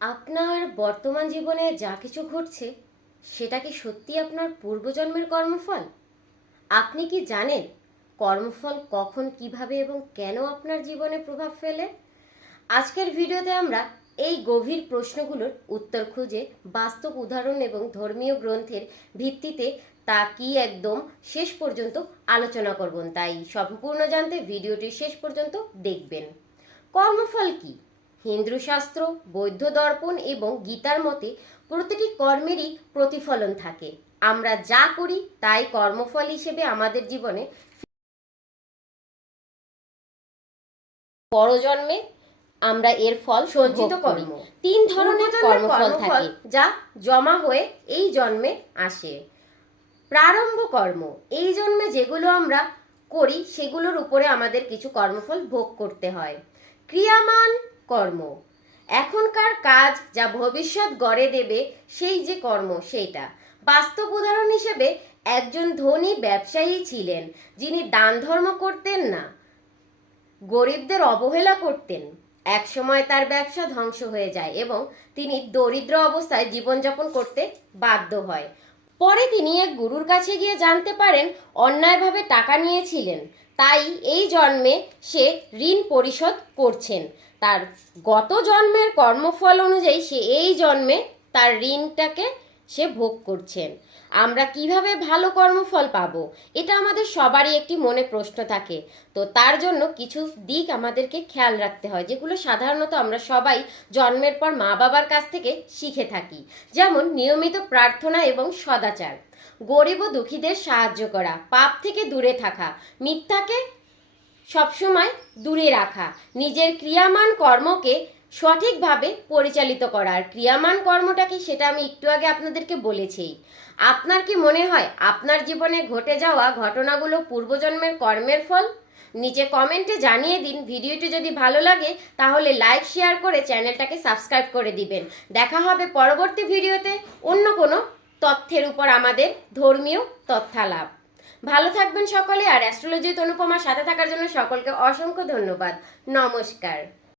আপনার বর্তমান জীবনে যা কিছু ঘটছে, সেটা কি সত্যি আপনার পূর্বজন্মের কর্মফল? আপনি কি জানেন কর্মফল কখন কীভাবে এবং কেন আপনার জীবনে প্রভাব ফেলে? আজকের ভিডিওতে আমরা এই গভীর প্রশ্নগুলোর উত্তর খুঁজে বাস্তব উদাহরণ এবং ধর্মীয় গ্রন্থের ভিত্তিতে তা কি একদম শেষ পর্যন্ত আলোচনা করব। তাই সম্পূর্ণ জানতে ভিডিওটি শেষ পর্যন্ত দেখবেন। কর্মফল কি? হিন্দু শাস্ত্র বৌদ্ধ দর্পণ এবং গীতার মতে প্রতিটি কর্মেরই প্রতিফলন থাকে। আমরা যা করি তাই কর্মফল হিসেবে আমাদের জীবনে পরজন্মে আমরা এর ফল সঞ্চিত করি। কর্ম। তিন ধরনের কর্মফল থাকে যা জমা হয়ে এই জন্মে আসে। প্রারম্ভ কর্ম। এই জন্মে যেগুলো আমরা করি সেগুলোর উপরে আমাদের কিছু কর্মফল ভোগ করতে হয়। ক্রিয়ামান কর্ম। এখনকার কাজ যা ভবিষ্যৎ গড়ে দেবে, সেই যে কর্ম, সেইটা। বাস্তব উদাহরণ হিসেবে একজন ধনী ব্যবসায়ী ছিলেন, যিনি দান ধর্ম করতেন না, গরিবদের অবহেলা করতেন। একসময় তার ব্যবসা ধ্বংস হয়ে যায় এবং তিনি দরিদ্র অবস্থায় জীবনযাপন করতে বাধ্য হয়। পরে তিনি এক গুরুর কাছে গিয়ে জানতে পারেন অন্যায়ভাবে টাকা নিয়েছিলেন। তাই এই জন্মে সে ঋণ পরিশোধ করছেন। তার গত জন্মের কর্মফল অনুযায়ী সে এই জন্মে তার ঋণটাকে সে ভোগ করছেন। আমরা কীভাবে ভালো কর্মফল পাব? এটা আমাদের সবারই একটি মনে প্রশ্ন থাকে। তো তার জন্য কিছু দিক আমাদেরকে খেয়াল রাখতে হয়, যেগুলো সাধারণত আমরা সবাই জন্মের পর মা বাবার কাছ থেকে শিখে থাকি। যেমন নিয়মিত প্রার্থনা এবং সদাচার। গরিব ও দুঃখীদের সাহায্য করা, পাপ থেকে দূরে থাকা, মিথ্যাকে সবসময় দূরে রাখা, নিজের ক্রিয়ামান কর্মকে সঠিকভাবে পরিচালিত করার ক্রিয়ামান কর্মটা কি সেটা আমি একটু আগে আপনাদেরকে বলেছি। আপনার কি মনে হয় আপনার জীবনে ঘটে যাওয়া ঘটনাগুলো পূর্বজন্মের কর্মের ফল? নিচে কমেন্টে জানিয়ে দিন, ভিডিওটি যদি ভালো লাগে তাহলে লাইক, শেয়ার করে চ্যানেলটাকে সাবস্ক্রাইব করে দিবেন। দেখা হবে পরবর্তী ভিডিওতে অন্য কোনো তথ্যের উপর আমাদের ধর্মীয় তথ্যালাভ ভালো থাকবেন সকলে আর অ্যাস্ট্রোলজি অনুপমার সাথে থাকার জন্য সকলকে অসংখ্য ধন্যবাদ। নমস্কার।